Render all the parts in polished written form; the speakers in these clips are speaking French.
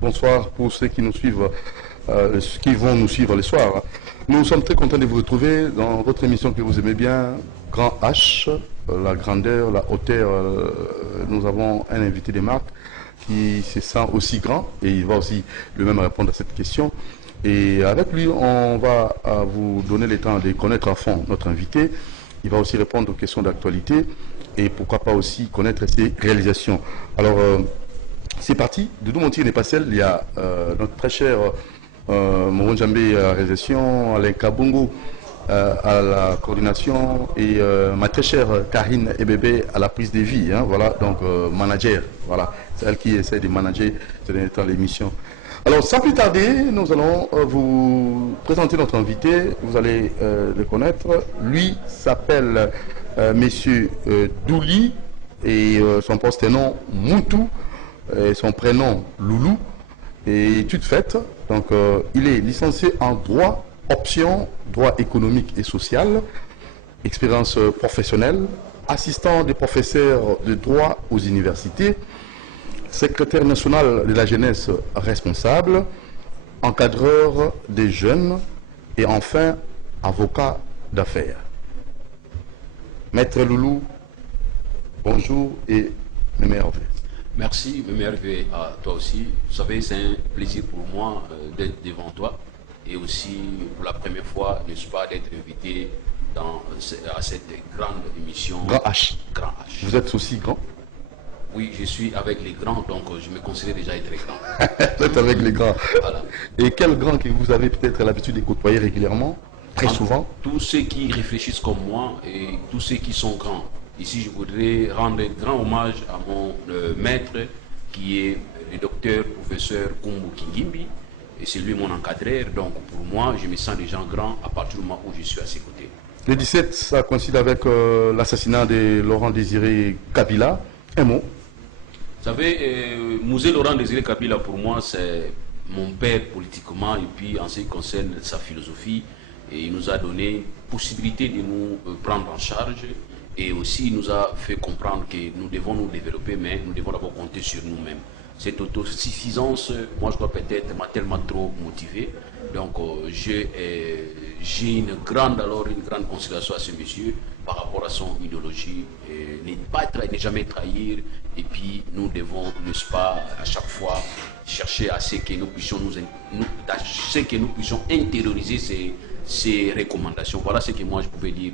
bonsoir pour ceux qui nous suivent, qui vont nous suivre le soir. Nous sommes très contents de vous retrouver dans votre émission que vous aimez bien, Grand H, la grandeur, la hauteur. Nous avons un invité de marque qui se sent aussi grand et il va aussi lui-même répondre à cette question. Et avec lui, on va vous donner le temps de connaître à fond notre invité. Il va aussi répondre aux questions d'actualité et pourquoi pas aussi connaître ses réalisations. Alors, c'est parti. Doudou Monti n'est pas seul. Il y a notre très cher Moron Djambé à la réalisation, Alain Kabongo à la coordination et ma très chère Karine Ebebe à la prise de vie. Hein, voilà, donc manager. Voilà, c'est elle qui essaie de manager ces derniers temps l'émission. Alors, sans plus tarder, nous allons vous présenter notre invité. Vous allez le connaître. Lui s'appelle Monsieur Douli et son poste-nom Moutou et son prénom Loulou. Et études faites. Donc, il est licencié en droit, option, droit économique et social, expérience professionnelle, assistant des professeurs de droit aux universités, secrétaire national de la jeunesse responsable, encadreur des jeunes et enfin avocat d'affaires. Maître Loulou, bonjour et merveilleux. Merci, merveilleux à toi aussi. Vous savez, c'est un plaisir pour moi d'être devant toi et aussi pour la première fois, n'est-ce pas, d'être invité à cette grande émission. Grand H. Grand H. Vous êtes aussi grand? Oui, je suis avec les grands, donc je me considère déjà être grand. Vous êtes avec les grands. Voilà. Et quel grand que vous avez peut-être l'habitude de côtoyer régulièrement, très souvent? Tous ceux qui réfléchissent comme moi et tous ceux qui sont grands. Ici, je voudrais rendre un grand hommage à mon maître, qui est le docteur, professeur Kumbu Kingimbi, et c'est lui mon encadreur. Donc, pour moi, je me sens déjà grand à partir du moment où je suis à ses côtés. Le 17, ça coïncide avec l'assassinat de Laurent Désiré Kabila. Un mot? Vous savez, Mouzé Laurent Désiré Kabila, pour moi, c'est mon père politiquement, et puis en ce qui concerne sa philosophie, et il nous a donné possibilité de nous prendre en charge, et aussi il nous a fait comprendre que nous devons nous développer, mais nous devons d'abord compter sur nous-mêmes. Cette autosuffisance, moi je crois peut-être, m'a tellement trop motivé. Donc j'ai une grande considération à ce monsieur par rapport à son idéologie. Ne jamais trahir. Et puis nous devons, n'est-ce pas, à chaque fois chercher à ce que nous puissions intérioriser ces recommandations. Voilà ce que moi je pouvais dire.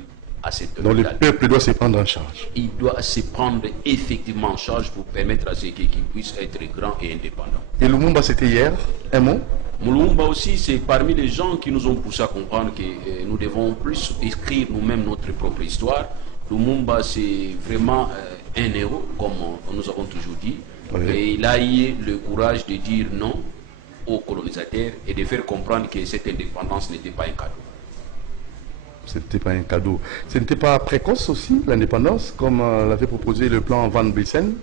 Donc le peuple doit se prendre en charge. Il doit se prendre effectivement en charge pour permettre à ce qu'il puisse être grand et indépendant. Et Lumumba, c'était hier, un mot? Lumumba aussi, c'est parmi les gens qui nous ont poussé à comprendre que nous devons plus écrire nous-mêmes notre propre histoire. Lumumba, c'est vraiment un héros, comme nous avons toujours dit. Oui. Et il a eu le courage de dire non aux colonisateurs et de faire comprendre que cette indépendance n'était pas un cadeau. Ce n'était pas un cadeau. Ce n'était pas précoce aussi, l'indépendance, comme l'avait proposé le plan Van Belsen?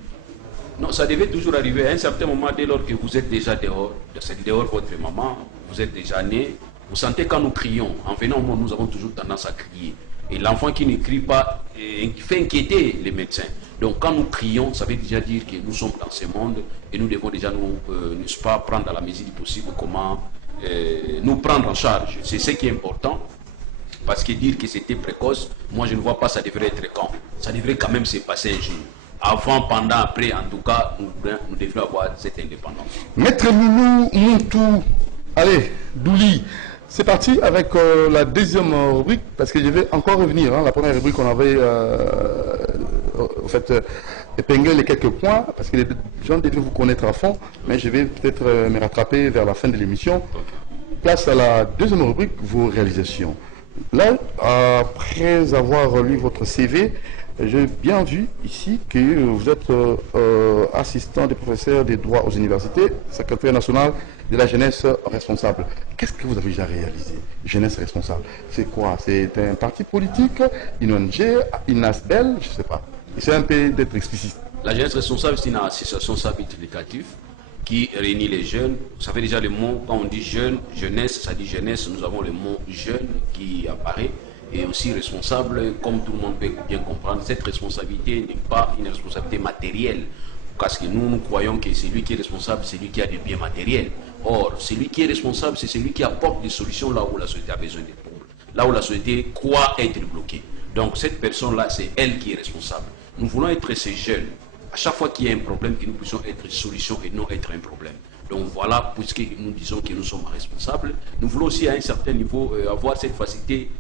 Non, ça devait toujours arriver. À un certain moment, dès lors que vous êtes déjà dehors, c'est dehors votre maman, vous êtes déjà né, vous sentez quand nous crions. En venant au monde, nous avons toujours tendance à crier. Et l'enfant qui ne crie pas fait inquiéter les médecins. Donc quand nous crions, ça veut déjà dire que nous sommes dans ce monde et nous devons déjà n'est-ce pas, prendre à la mesure du possible comment nous prendre en charge. C'est ce qui est important. Parce que dire que c'était précoce, moi je ne vois pas ça devrait être quand. Ça devrait quand même se passer un jour. Avant, pendant, après, en tout cas, nous devrions avoir cette indépendance. Maître Loulou Moutou, allez, Douli, c'est parti avec la deuxième rubrique, parce que je vais encore revenir. Hein, la première rubrique, on avait en fait, épinglé les quelques points, parce que les gens devaient vous connaître à fond, mais je vais peut-être me rattraper vers la fin de l'émission. Place à la deuxième rubrique, vos réalisations. Là, après avoir lu votre CV, j'ai bien vu ici que vous êtes assistant des professeurs des droits aux universités, secrétaire national de la jeunesse responsable. Qu'est-ce que vous avez déjà réalisé, jeunesse responsable? C'est quoi? C'est un parti politique, une ONG, une ASBEL, je ne sais pas. C'est un peu d'être explicite. La jeunesse responsable, c'est une association sans but lucratif qui réunit les jeunes. Vous savez déjà le mot, quand on dit jeune, jeunesse, ça dit jeunesse, nous avons le mot jeune qui apparaît. Et aussi responsable, comme tout le monde peut bien comprendre, cette responsabilité n'est pas une responsabilité matérielle. Parce que nous croyons que celui qui est responsable, c'est celui qui a des biens matériels. Or, celui qui est responsable, c'est celui qui apporte des solutions là où la société a besoin d'être pauvre, là où la société croit être bloquée. Donc cette personne-là, c'est elle qui est responsable. Nous voulons être ces jeunes. À chaque fois qu'il y a un problème, que nous puissions être solution et non être un problème. Donc voilà, puisque nous disons que nous sommes responsables, nous voulons aussi à un certain niveau avoir cette facilité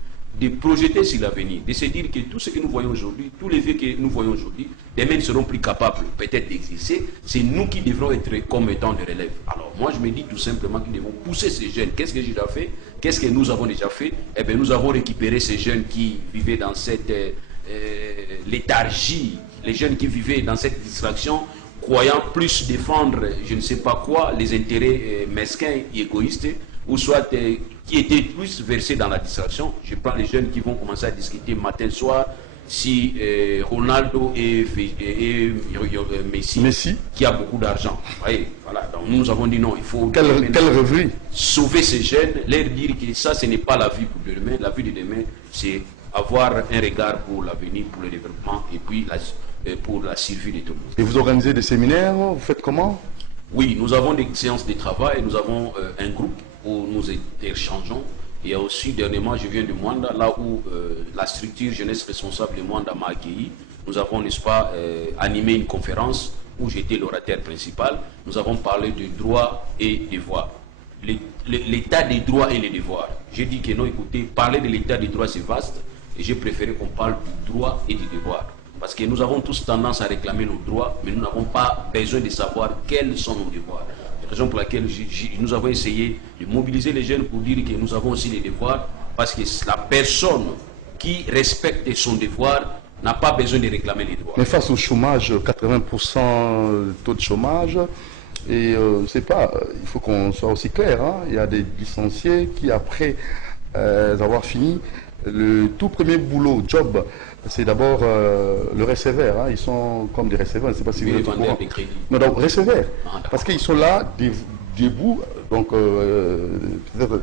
de projeter sur l'avenir, de se dire que tout ce que nous voyons aujourd'hui, tous les vieux que nous voyons aujourd'hui, demain ne seront plus capables peut-être d'exister. C'est nous qui devrons être comme étant de relève. Alors moi je me dis tout simplement que nous devons pousser ces jeunes. Qu'est-ce que j'ai déjà fait? Qu'est-ce que nous avons déjà fait? Eh bien nous avons récupéré ces jeunes qui vivaient dans cette léthargie, les jeunes qui vivaient dans cette distraction, croyant plus défendre, je ne sais pas quoi, les intérêts mesquins et égoïstes, ou soit qui étaient plus versés dans la distraction. Je prends les jeunes qui vont commencer à discuter matin, soir, si Ronaldo et Messi, qui a beaucoup d'argent. Voilà. Donc nous avons dit non, il faut sauver ces jeunes, leur dire que ça, ce n'est pas la vie pour demain. La vie de demain, c'est avoir un regard pour l'avenir, pour le développement et puis pour la survie de tout le monde. Et vous organisez des séminaires, vous faites comment? Oui, nous avons des séances de travail, nous avons un groupe où nous échangeons. Et aussi, dernièrement, je viens de Mwanda, là où la structure jeunesse responsable de Mwanda m'a accueilli. Nous avons, n'est-ce pas, animé une conférence où j'étais l'orateur principal. Nous avons parlé de droits et devoirs. L'état des droits et les devoirs. J'ai dit que non, écoutez, parler de l'état des droits, c'est vaste. Et j'ai préféré qu'on parle du droit et du devoir. Parce que nous avons tous tendance à réclamer nos droits, mais nous n'avons pas besoin de savoir quels sont nos devoirs. C'est la raison pour laquelle nous avons essayé de mobiliser les jeunes pour dire que nous avons aussi des devoirs, parce que la personne qui respecte son devoir n'a pas besoin de réclamer les droits. Mais face au chômage, 80% de taux de chômage, et c'est pas, il faut qu'on soit aussi clair, hein, il y a des licenciés qui, après avoir fini le tout premier boulot, job, c'est d'abord le receveur. Hein. Ils sont comme des receveurs, je ne sais pas si vous êtes au courant. Non, donc receveurs, parce qu'ils sont là, debout, donc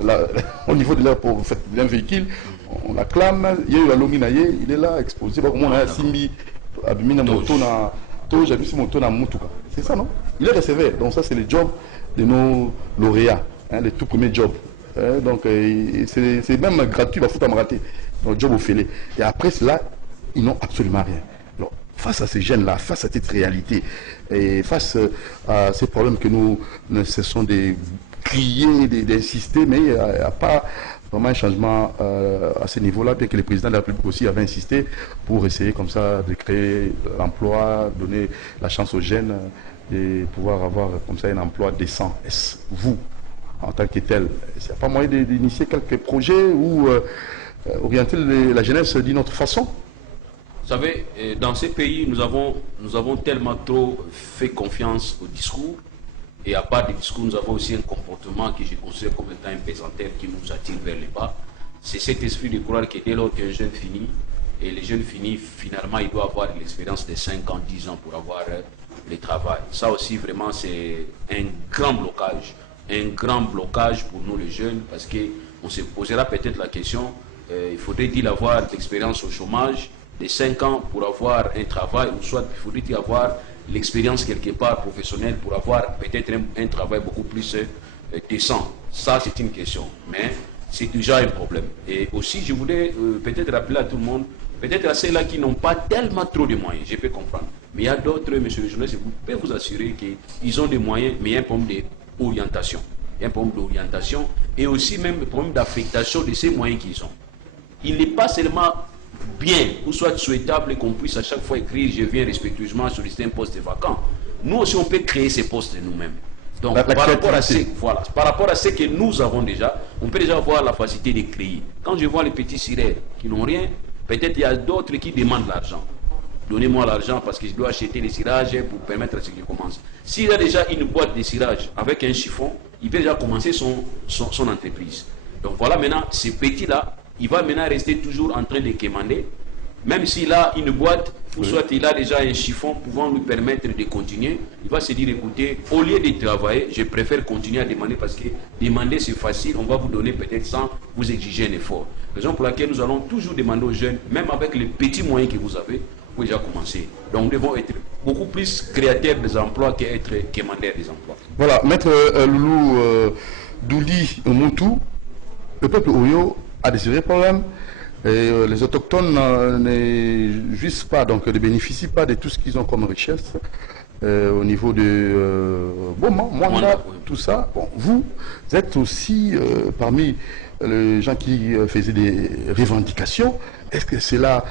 là, au niveau de d'un véhicule, on acclame, il y a eu la Lominaye, il est là, exposé, on a Simbi, Abimina Moto, c'est ça, non? Il est receveur, donc ça c'est le job de nos lauréats, hein, les tout premiers jobs. Donc c'est même gratuit, la foot à me rater. Donc job au fêlé. Et après cela, ils n'ont absolument rien. Alors, face à ces jeunes-là, face à cette réalité, et face à ces problèmes que nous ne cessons de crier, d'insister, mais il n'y a pas vraiment un changement à ce niveau-là, bien que le président de la République aussi avait insisté pour essayer comme ça de créer l'emploi, donner la chance aux jeunes de pouvoir avoir comme ça un emploi décent. Est-ce vous, en tant que tel, il n'y a pas moyen d'initier quelques projets ou orienter la jeunesse d'une autre façon? Vous savez, dans ces pays, nous avons tellement trop fait confiance au discours. Et à part du discours, nous avons aussi un comportement que je considère comme étant un pesanteur qui nous attire vers le bas. C'est cet esprit de croire que dès lors qu'un jeune finit, et les jeunes finissent, finalement, il doit avoir l'expérience de 5 ans, 10 ans pour avoir le travail. Ça aussi, vraiment, c'est un grand blocage. Un grand blocage pour nous les jeunes, parce qu'on se posera peut-être la question, il faudrait-il avoir l'expérience au chômage de 5 ans pour avoir un travail, ou soit il faudrait-il avoir l'expérience quelque part professionnelle pour avoir peut-être un travail beaucoup plus décent. Ça, c'est une question, mais c'est déjà un problème. Et aussi, je voulais peut-être rappeler à tout le monde, peut-être à ceux-là qui n'ont pas tellement trop de moyens, je peux comprendre. Mais il y a d'autres, monsieur le journaliste, je peux vous assurer qu'ils ont des moyens, mais il y a un problème d'orientation. Il y a un problème d'orientation et aussi même un problème d'affectation de ces moyens qu'ils ont. Il n'est pas seulement bien ou soit souhaitable qu'on puisse à chaque fois écrire « je viens respectueusement solliciter un poste vacant ». Nous aussi, on peut créer ces postes de nous-mêmes. Donc, par rapport à ce que nous avons déjà, on peut déjà avoir la facilité de créer. Quand je vois les petits sirènes qui n'ont rien, peut-être il y a d'autres qui demandent l'argent. Donnez-moi l'argent parce que je dois acheter les cirages pour permettre à ce que je commence. S'il a déjà une boîte de cirage avec un chiffon, il peut déjà commencer son entreprise. Donc voilà, maintenant, ce petit-là, il va maintenant rester toujours en train de commander, même s'il a une boîte, ou soit il a déjà un chiffon pouvant lui permettre de continuer, il va se dire, écoutez, au lieu de travailler, je préfère continuer à demander parce que demander c'est facile, on va vous donner peut-être sans vous exiger un effort. Raison pour laquelle nous allons toujours demander aux jeunes, même avec les petits moyens que vous avez, vous pouvez déjà commencer. Donc nous devons être beaucoup plus créateur des emplois qu'être quémandeur des emplois. Voilà, Maître Loulou Douli Moutou, le peuple Oyo a des sérieux problèmes. Et les autochtones ne jouissent pas, donc ne bénéficient pas de tout ce qu'ils ont comme richesse au niveau de Mwanda, oui. tout ça. Bon, vous êtes aussi parmi les gens qui faisaient des revendications. Est-ce que cela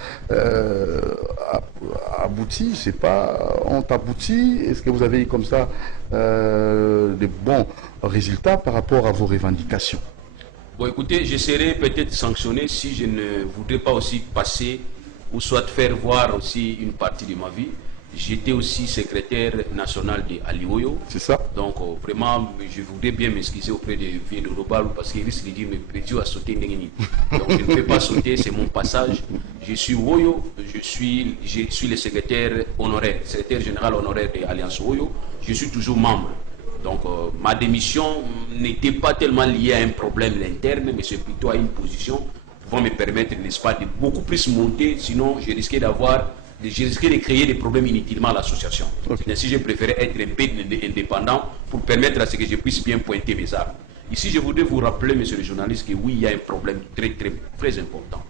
aboutit? C'est pas ont abouti? Est-ce que vous avez comme ça de bons résultats par rapport à vos revendications? Bon, écoutez, je serais peut-être sanctionné si je ne voudrais pas aussi passer ou soit faire voir aussi une partie de ma vie. J'étais aussi secrétaire national de Aliwoyo. C'est ça. Donc, vraiment, je voudrais bien m'excuser auprès de Vieux de Robalou parce qu'il risque de dire, mais Petit a sauté Ndengeni. Donc, je ne peux pas sauter, c'est mon passage. Je suis Woyo, je suis le secrétaire honoraire, secrétaire général honoraire de l'Alliance Woyo. Je suis toujours membre. Donc, ma démission n'était pas tellement liée à un problème interne, mais c'est plutôt à une position pouvant me permettre, n'est-ce pas, de beaucoup plus monter. Sinon, je risquais de créer des problèmes inutilement à l'association. Okay. Ainsi, j'ai préféré être un peu indépendant pour permettre à ce que je puisse bien pointer mes armes. Ici, je voudrais vous rappeler, monsieur le journaliste, que oui, il y a un problème très important.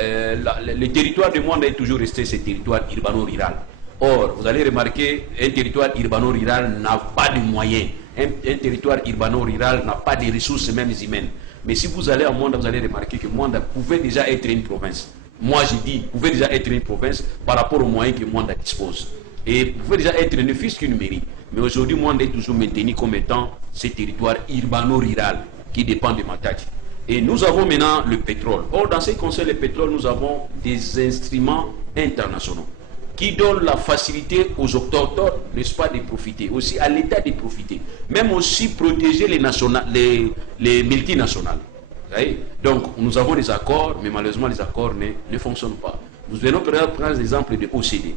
Le territoire de Mwanda est toujours resté ce territoire urbano-rural. Or, vous allez remarquer, un territoire urbano-rural n'a pas de moyens. Un territoire urbano-rural n'a pas de ressources même humaines. Mais si vous allez à Mwanda, vous allez remarquer que Mwanda pouvait déjà être une province. Moi, j'ai dit, pouvait déjà être une province par rapport aux moyens que Mwanda dispose. Et pouvait déjà être ne fût-ce qu'une mairie. Mais aujourd'hui, Mwanda est toujours maintenu comme étant ce territoire urbano-rural qui dépend de Matadi. Et nous avons maintenant le pétrole. Or, dans ce qui concerne le pétrole, nous avons des instruments internationaux qui donnent la facilité aux autochtones, n'est-ce pas, de profiter, aussi à l'État de profiter, même aussi protéger les multinationales. Donc, nous avons des accords, mais malheureusement, les accords ne fonctionnent pas. Nous venons prendre l'exemple de OCD.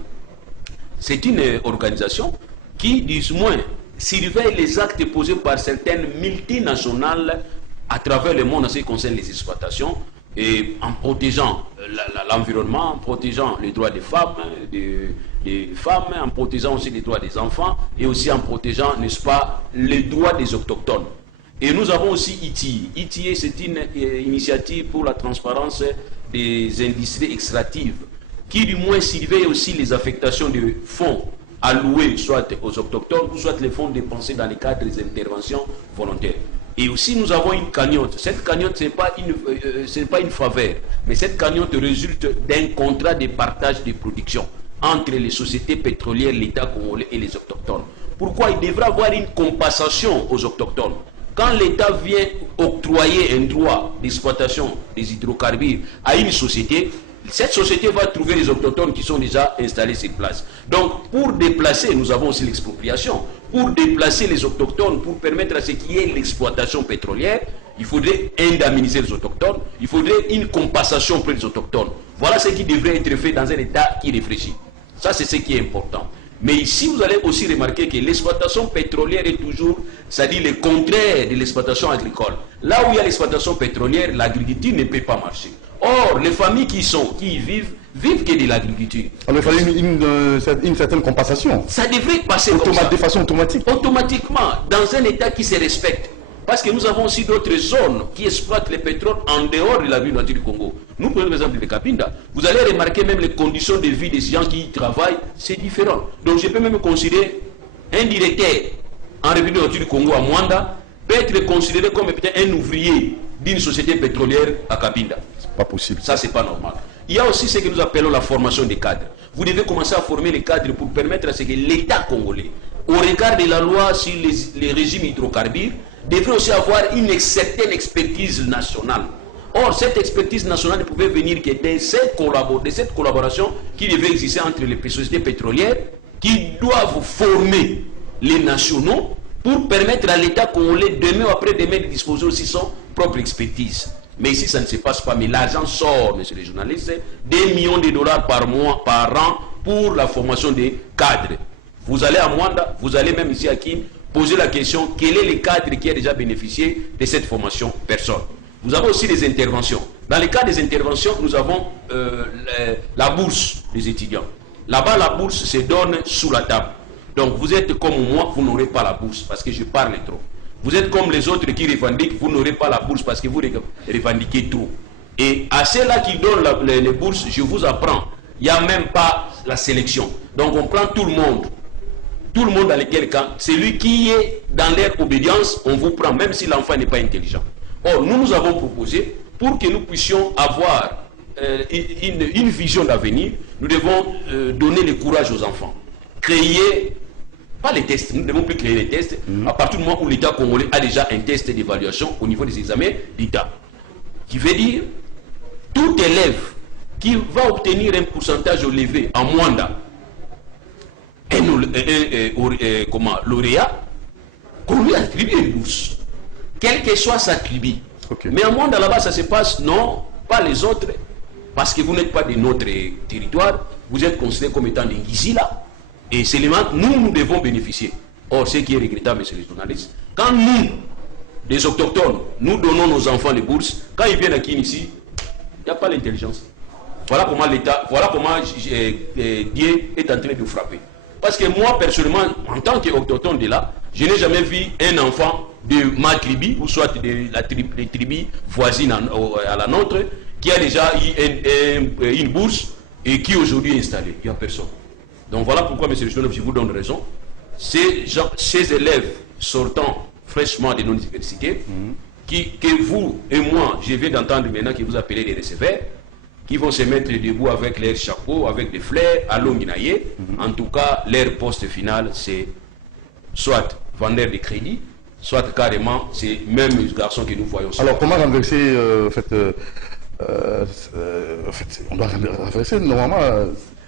C'est une organisation qui, du moins, surveille les actes posés par certaines multinationales à travers le monde en ce qui concerne les exploitations, et en protégeant l'environnement, en protégeant les droits des femmes, en protégeant aussi les droits des enfants, et aussi en protégeant, n'est-ce pas, les droits des autochtones. Et nous avons aussi ITI. ITI, c'est une initiative pour la transparence des industries extractives, qui du moins surveille aussi les affectations de fonds alloués soit aux autochtones, ou soit les fonds dépensés dans le cadre des interventions volontaires. Et aussi, nous avons une cagnotte. Cette cagnotte, ce n'est pas une faveur, mais cette cagnotte résulte d'un contrat de partage de production entre les sociétés pétrolières, l'État congolais et les autochtones. Pourquoi il devra avoir une compensation aux autochtones? Quand l'État vient octroyer un droit d'exploitation des hydrocarbures à une société, cette société va trouver les autochtones qui sont déjà installés sur place. Donc, pour déplacer, nous avons aussi l'expropriation. Pour déplacer les autochtones, pour permettre à ce qu'il y ait l'exploitation pétrolière, il faudrait indemniser les autochtones, il faudrait une compensation pour les autochtones. Voilà ce qui devrait être fait dans un État qui réfléchit. Ça, c'est ce qui est important. Mais ici, vous allez aussi remarquer que l'exploitation pétrolière est toujours, c'est-à-dire le contraire de l'exploitation agricole. Là où il y a l'exploitation pétrolière, l'agriculture ne peut pas marcher. Or, les familles qui y vivent que de l'agriculture. Alors, il fallait une certaine compensation. Ça devrait passer comme ça. De façon automatique. Automatiquement, dans un État qui se respecte. Parce que nous avons aussi d'autres zones qui exploitent le pétrole en dehors de la ville du Congo. Nous prenons l'exemple de Kapinda. Vous allez remarquer même les conditions de vie des gens qui y travaillent, c'est différent. Donc je peux même considérer un directeur en République du Congo à Mwanda peut être considéré comme peut-être un ouvrier d'une société pétrolière à Kapinda. C'est pas possible. Ça, c'est pas normal. Il y a aussi ce que nous appelons la formation des cadres. Vous devez commencer à former les cadres pour permettre à ce que l'État congolais, au regard de la loi sur les régimes hydrocarbures, devrait aussi avoir une certaine expertise nationale. Or, cette expertise nationale ne pouvait venir que de cette collaboration qui devait exister entre les sociétés pétrolières qui doivent former les nationaux pour permettre à l'État congolais demain ou après-demain de disposer aussi son propre expertise. Mais ici, ça ne se passe pas. Mais l'argent sort, monsieur le journaliste, des millions de dollars par mois, par an pour la formation des cadres. Vous allez à Mwanda, vous allez même ici à Kim, poser la question, quel est le cadre qui a déjà bénéficié de cette formation? Personne. Vous avez aussi des interventions. Dans le cas des interventions, nous avons la bourse des étudiants. Là-bas, la bourse se donne sous la table. Donc vous êtes comme moi, vous n'aurez pas la bourse parce que je parle trop. Vous êtes comme les autres qui revendiquent, vous n'aurez pas la bourse parce que vous revendiquez trop. Et à ceux-là qui donnent les bourses, je vous apprends, il n'y a même pas la sélection. Donc on prend tout le monde. Tout le monde dans lequel cas, celui qui est dans leur obédience, on vous prend, même si l'enfant n'est pas intelligent. Or, nous avons proposé, pour que nous puissions avoir une vision d'avenir, nous devons donner le courage aux enfants. Créer, pas les tests, nous ne devons plus créer les tests, à partir du moment où l'État congolais a déjà un test d'évaluation au niveau des examens d'État. Qui veut dire, tout élève qui va obtenir un pourcentage élevé en Mwanda, lauréat, qu'on lui attribue une bourse, quelle que soit sa tribu. Okay. Mais en Mwanda là-bas, ça se passe, non, pas les autres, parce que vous n'êtes pas de notre territoire, vous êtes considérés comme étant des Ngizila, et seulement nous devons bénéficier. Or, ce qui est regrettable, monsieur les journalistes, quand nous, des autochtones, nous donnons nos enfants les bourses, quand ils viennent à ici, il n'y a pas l'intelligence. Voilà comment l'État, voilà comment Dieu est en train de frapper. Parce que moi, personnellement, en tant qu'autochtone de là, je n'ai jamais vu un enfant de ma tribu, ou soit de la tribu voisine à la nôtre, qui a déjà eu une bourse et qui aujourd'hui est installé. Il n'y a personne. Donc voilà pourquoi, M. le journaliste, je vous donne raison. Ces élèves sortant fraîchement de nos universités, que vous et moi, je viens d'entendre maintenant que vous appelez les receveurs, qui vont se mettre debout avec leurs chapeaux, avec des fleurs, à l'onginaïe. En tout cas, leur poste final, c'est soit vendeur de crédit, soit carrément, c'est même les garçons que nous voyons. Alors, comment renverser, on doit renverser normalement...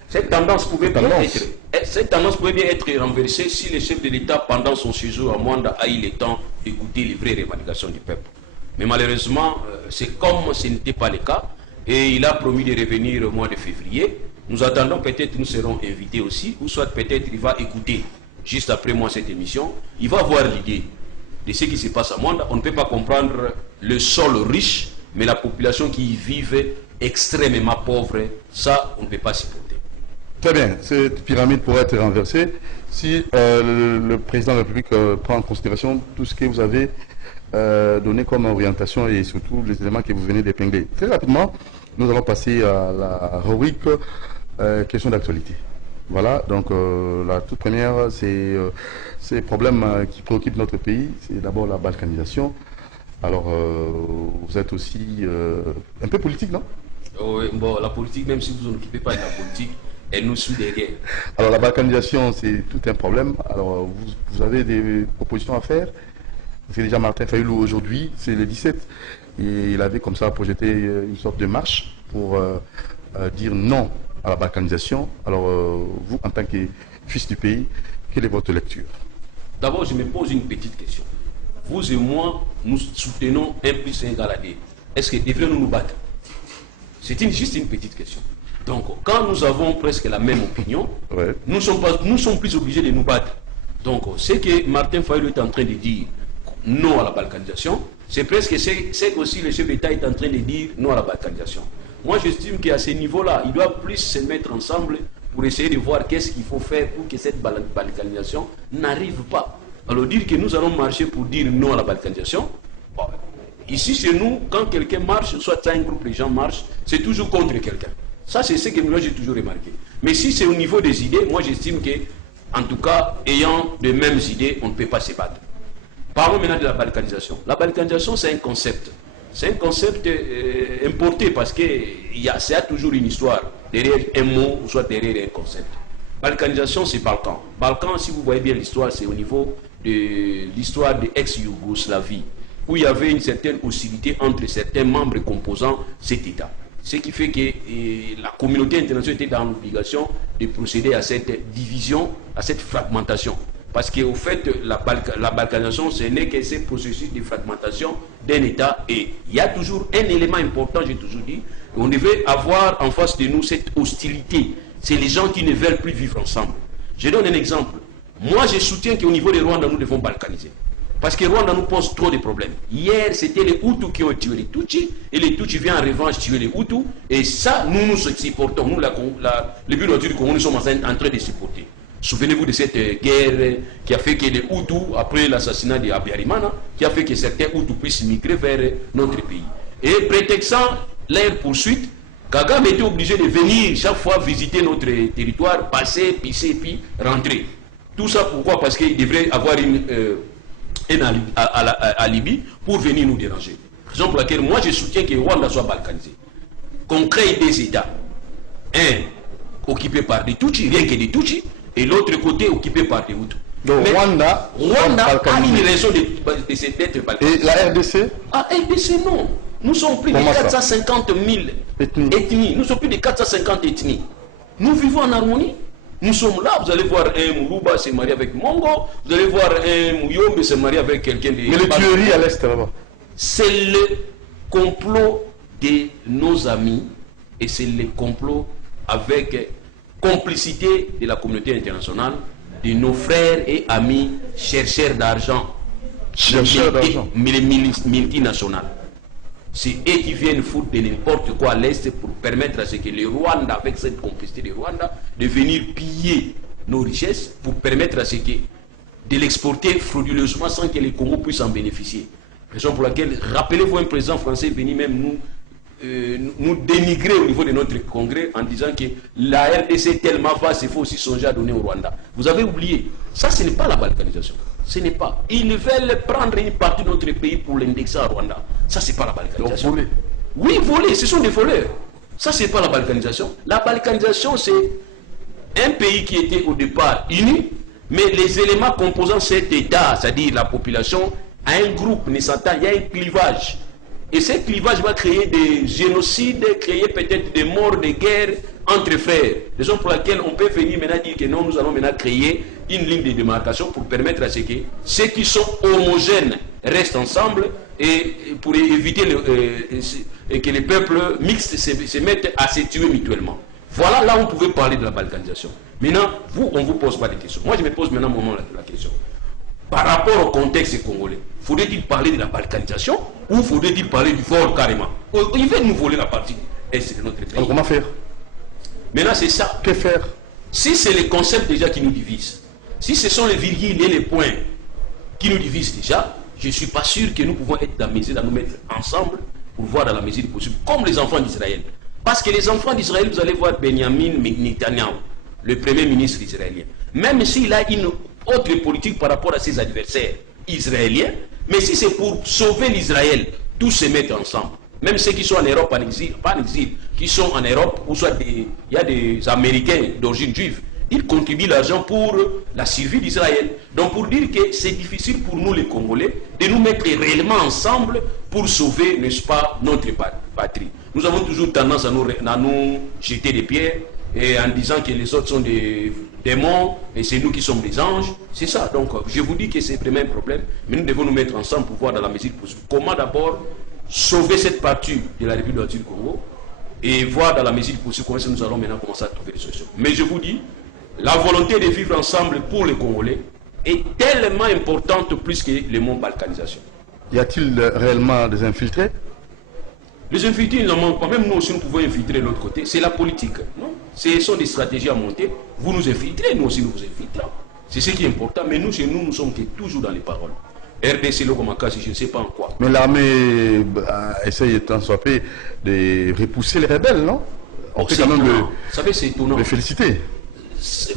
Cette tendance pouvait bien être renversée si le chef de l'État, pendant son séjour à Mwanda, a eu le temps d'écouter les vraies revendications du peuple. Mais malheureusement, c'est comme ce n'était pas le cas. Et il a promis de revenir au mois de février. Nous attendons, peut-être nous serons invités aussi, ou soit peut-être il va écouter, juste après moi, cette émission. Il va avoir l'idée de ce qui se passe à Mwanda. On ne peut pas comprendre le sol riche, mais la population qui y vive extrêmement pauvre, ça, on ne peut pas supporter. Très bien. Cette pyramide pourrait être renversée si le président de la République prend en considération tout ce que vous avez donné comme orientation et surtout les éléments que vous venez d'épingler. Très rapidement, nous allons passer à la rubrique questions d'actualité. Voilà, donc la toute première, c'est ces problèmes qui préoccupent notre pays. C'est d'abord la balkanisation. Alors, vous êtes aussi un peu politique, non? Oui, bon, la politique, même si vous ne occupez pas de la politique, elle nous suit derrière. Alors, la balkanisation, c'est tout un problème. Alors, vous avez des propositions à faire? C'est déjà Martin Fayulu aujourd'hui, c'est le 17. Et il avait comme ça projeté une sorte de marche pour dire non à la balkanisation. Alors, vous, en tant que fils du pays, quelle est votre lecture? D'abord, je me pose une petite question. Vous et moi, nous soutenons 1 + 1 = 2. Est-ce que devrions-nous nous battre? C'est juste une petite question. Donc, quand nous avons presque la même opinion, ouais, nous sommes plus obligés de nous battre. Donc, ce que Martin Fayulu est en train de dire, non à la balkanisation, c'est presque ce qu'aussi le chef d'État est en train de dire non à la balkanisation. Moi, j'estime qu'à ce niveau-là, il doit plus se mettre ensemble pour essayer de voir qu'est-ce qu'il faut faire pour que cette balkanisation n'arrive pas. Alors dire que nous allons marcher pour dire non à la balkanisation, bon, ici chez nous, quand quelqu'un marche, soit un groupe de gens marchent, c'est toujours contre quelqu'un. Ça, c'est ce que moi j'ai toujours remarqué. Mais si c'est au niveau des idées, moi j'estime que, en tout cas, ayant les mêmes idées, on ne peut pas se battre. Parlons maintenant de la balkanisation. La balkanisation, c'est un concept. C'est un concept importé parce qu'il y a toujours une histoire derrière un mot ou soit derrière un concept. Balkanisation, c'est Balkan. Balkan, si vous voyez bien l'histoire, c'est au niveau de l'histoire de l'ex-Yougoslavie, où il y avait une certaine hostilité entre certains membres composant cet État. Ce qui fait que la communauté internationale était dans l'obligation de procéder à cette division, à cette fragmentation. Parce qu'au fait, la balkanisation, ce n'est que ce processus de fragmentation d'un État. Et il y a toujours un élément important, j'ai toujours dit, on devait avoir en face de nous cette hostilité. C'est les gens qui ne veulent plus vivre ensemble. Je donne un exemple. Moi, je soutiens qu'au niveau des Rwandais, nous devons balkaniser. Parce que Rwanda nous pose trop de problèmes. Hier, c'était les Hutus qui ont tué les Tutsis, et les Tutsis viennent en revanche tuer les Hutus, et ça, nous supportons. Nous, le bureau du Congo, nous sommes en train de supporter. Souvenez-vous de cette guerre qui a fait que les Hutus, après l'assassinat de Abiyarimana, qui a fait que certains Hutus puissent migrer vers notre pays. Et prétextant leur poursuite, Kagame était obligé de venir chaque fois visiter notre territoire, passer, pisser, puis rentrer. Tout ça pourquoi? Parce qu'il devrait avoir un alibi pour venir nous déranger. Raison pour laquelle moi je soutiens que Rwanda soit balkanisé. Qu'on crée des États. Un occupé par des Tutsis, rien que des Tutsis, et l'autre côté occupé par des Hutus. Donc Rwanda a une raison d'être balkanisé. Et la RDC? Ah, RDC non. Nous sommes plus de 450 000 ethnies. Nous sommes plus de 450 ethnies. Nous vivons en harmonie. Nous sommes là. Vous allez voir un Mourouba se marier avec Mongo. Vous allez voir un Mouyombe se marier avec quelqu'un de... Mais le tuerie à l'Est là-bas. C'est le complot de nos amis et c'est le complot avec complicité de la communauté internationale, de nos frères et amis chercheurs d'argent. Chercheurs d'argent. Mais les multinationales. C'est eux qui viennent foutre de n'importe quoi à l'Est pour permettre à ce que le Rwanda, avec cette complicité du Rwanda, de venir piller nos richesses, pour permettre à ce que de l'exporter frauduleusement sans que les Congo puissent en bénéficier. Raison pour laquelle, rappelez-vous, un président français venu même nous dénigrer au niveau de notre congrès en disant que la RDC est tellement vaste, il faut aussi songer à donner au Rwanda. Vous avez oublié, ça ce n'est pas la balkanisation. Ce n'est pas. Ils veulent prendre une partie de notre pays pour l'indexer à Rwanda. Ça, c'est pas la balkanisation. Donc, voler. Oui, voler, ce sont des voleurs. Ça, c'est pas la balkanisation. La balkanisation, c'est un pays qui était au départ uni, mais les éléments composant cet État, c'est-à-dire la population, a un groupe naissant, il y a un clivage. Et ce clivage va créer des génocides, créer peut-être des morts, des guerres entre frères. Raison pour laquelle on peut venir maintenant dire que non, nous allons maintenant créer une ligne de démarcation pour permettre à ce que ceux qui sont homogènes restent ensemble et pour éviter que les peuples mixtes se mettent à se tuer mutuellement. Voilà là où on pouvait parler de la balkanisation. Maintenant, vous, on ne vous pose pas de questions. Moi, je me pose maintenant la question. Par rapport au contexte congolais, faudrait-il parler de la balkanisation ou faudrait-il parler du vol carrément? Ils veulent nous voler la partie est de notre pays. Alors comment faire? Maintenant, c'est ça. Que faire? Si c'est les concepts déjà qui nous divisent, si ce sont les virgules et les points qui nous divisent déjà, je ne suis pas sûr que nous pouvons être dans la mesure de nous mettre ensemble pour voir dans la mesure du possible, comme les enfants d'Israël. Parce que les enfants d'Israël, vous allez voir Benjamin Netanyahu, le premier ministre israélien. Même s'il a une autre politique par rapport à ses adversaires israéliens, mais si c'est pour sauver l'Israël, tous se mettent ensemble. Même ceux qui sont en Europe, en exil, pas en exil, qui sont en Europe, ou soit il y a des Américains d'origine juive, ils contribuent l'argent pour la survie d'Israël. Donc pour dire que c'est difficile pour nous les Congolais de nous mettre réellement ensemble pour sauver, n'est-ce pas, notre patrie. Nous avons toujours tendance à nous jeter des pierres et en disant que les autres sont des démons et c'est nous qui sommes des anges. C'est ça. Donc je vous dis que c'est vraiment un problème, mais nous devons nous mettre ensemble pour voir dans la mesure possible comment d'abord sauver cette partie de la République du Congo et voir dans la mesure possible comment nous allons maintenant commencer à trouver des solutions. Mais je vous dis, la volonté de vivre ensemble pour les Congolais est tellement importante plus que le mot balkanisation. Y a-t-il réellement des infiltrés? Les infiltrés, ils n'en manquent pas. Même nous aussi, nous pouvons infiltrer de l'autre côté. C'est la politique. Non, ce sont des stratégies à monter. Vous nous infiltrez, nous aussi nous vous infiltrons. C'est ce qui est important. Mais nous, chez nous, nous sommes toujours dans les paroles. RDC, Lokomakasi, je ne sais pas en quoi. Mais l'armée essaye tant soit peu de repousser les rebelles, non? On peut quand même Vous savez, c'est étonnant. les féliciter.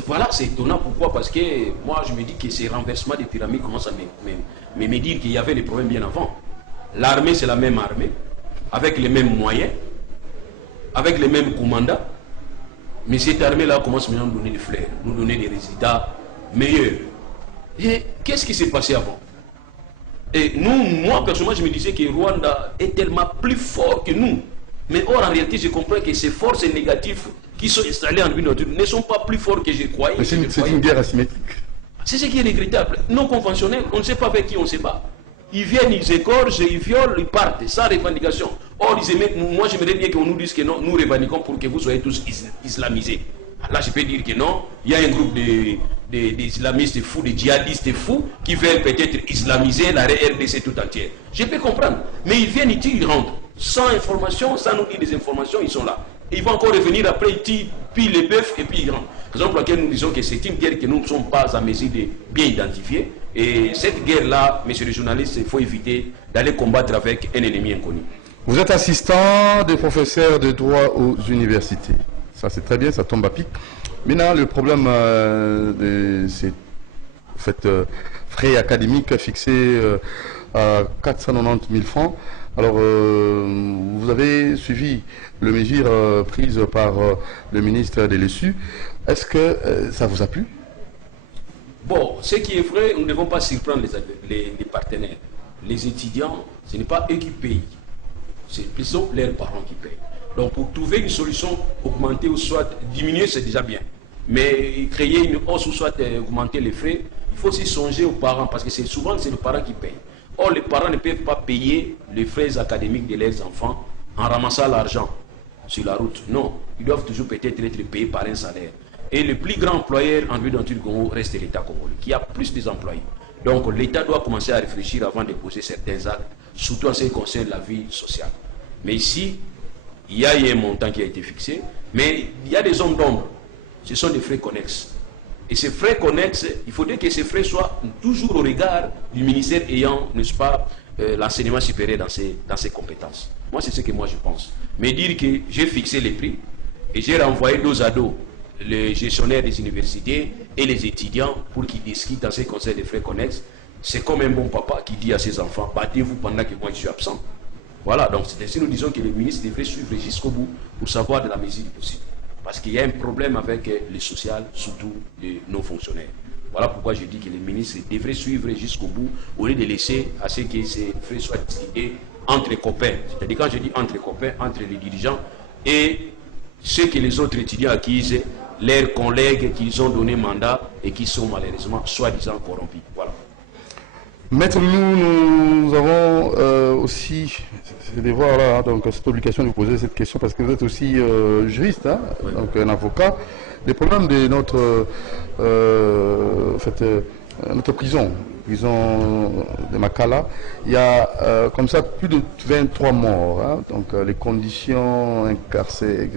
Voilà, c'est étonnant. Pourquoi? Parce que moi, je me dis que ces renversements des pyramides commencent à me dire qu'il y avait des problèmes bien avant. L'armée, c'est la même armée, avec les mêmes moyens, avec les mêmes commandants. Mais cette armée-là commence maintenant à nous donner des fleurs, nous donner des résultats meilleurs. Et qu'est-ce qui s'est passé avant? Et nous, moi, personnellement, je me disais que Rwanda est tellement plus fort que nous. Mais or, en réalité, je comprends que ces forces négatives qui sont installées en République ne sont pas plus fortes que je croyais. Mais c'est une guerre asymétrique. C'est ce qui est regrettable. Non conventionnel, on ne sait pas avec qui on se bat. Ils viennent, ils égorgent, ils violent, ils partent, sans revendication. Or, moi, j'aimerais bien qu'on nous dise que non, nous revendiquons pour que vous soyez tous islamisés. Là, je peux dire que non, il y a un groupe d'islamistes fous, de djihadistes fous, qui veulent peut-être islamiser la RDC tout entière. Je peux comprendre. Mais ils viennent, ils rentrent. Sans information, sans nous dire des informations, ils sont là. Et ils vont encore revenir après, ils pillent les bœufs et puis ils rentrent. Raison pour laquelle nous disons que c'est une guerre que nous ne sommes pas en mesure de bien identifier. Et cette guerre-là, messieurs les journalistes, il faut éviter d'aller combattre avec un ennemi inconnu. Vous êtes assistant des professeurs de droit aux universités. Ça, c'est très bien, ça tombe à pic. Maintenant, le problème de ces frais académiques fixés à 490 000 francs. Alors, vous avez suivi les mesures prises par le ministre de l'ESU. Est-ce que ça vous a plu? Bon, ce qui est vrai, nous ne devons pas surprendre les partenaires. Les étudiants, ce n'est pas eux qui payent. C'est plutôt leurs parents qui payent. Donc pour trouver une solution, augmenter ou soit diminuer, c'est déjà bien. Mais créer une hausse ou soit augmenter les frais, il faut aussi songer aux parents parce que c'est souvent les parents qui payent. Or, les parents ne peuvent pas payer les frais académiques de leurs enfants en ramassant l'argent sur la route. Non, ils doivent toujours peut-être être payés par un salaire. Et le plus grand employeur en République du Congo reste l'État congolais, qui a plus d'employés. Donc l'État doit commencer à réfléchir avant de poser certains actes, surtout en ce qui concerne la vie sociale. Mais ici, il y a un montant qui a été fixé, mais il y a des zones d'ombre. Ce sont des frais connexes. Et ces frais connexes, il faudrait que ces frais soient toujours au regard du ministère ayant, n'est-ce pas, l'enseignement supérieur dans ses compétences. Moi, c'est ce que moi je pense. Mais dire que j'ai fixé les prix et j'ai renvoyé dos à dos les gestionnaires des universités et les étudiants pour qu'ils discutent dans ces conseils de frais connexes, c'est comme un bon papa qui dit à ses enfants, battez-vous pendant que moi je suis absent. Voilà, donc c'est ainsi que nous disons que le ministre devrait suivre jusqu'au bout pour savoir de la mesure possible. Parce qu'il y a un problème avec le social, surtout de nos fonctionnaires. Voilà pourquoi je dis que le ministre devrait suivre jusqu'au bout, au lieu de laisser à ce que ces frais soient discutés entre copains. C'est-à-dire quand je dis entre copains, entre les dirigeants et ceux que les autres étudiants acquisent, leurs collègues qu'ils ont donné mandat et qui sont malheureusement soi-disant corrompus. Voilà. Maître, nous avons aussi des devoirs là, donc cette obligation de vous poser cette question parce que vous êtes aussi juriste, hein, oui. Donc un avocat. Les problèmes de notre prison de Makala, il y a comme ça plus de 23 morts, hein, donc les conditions incarcérées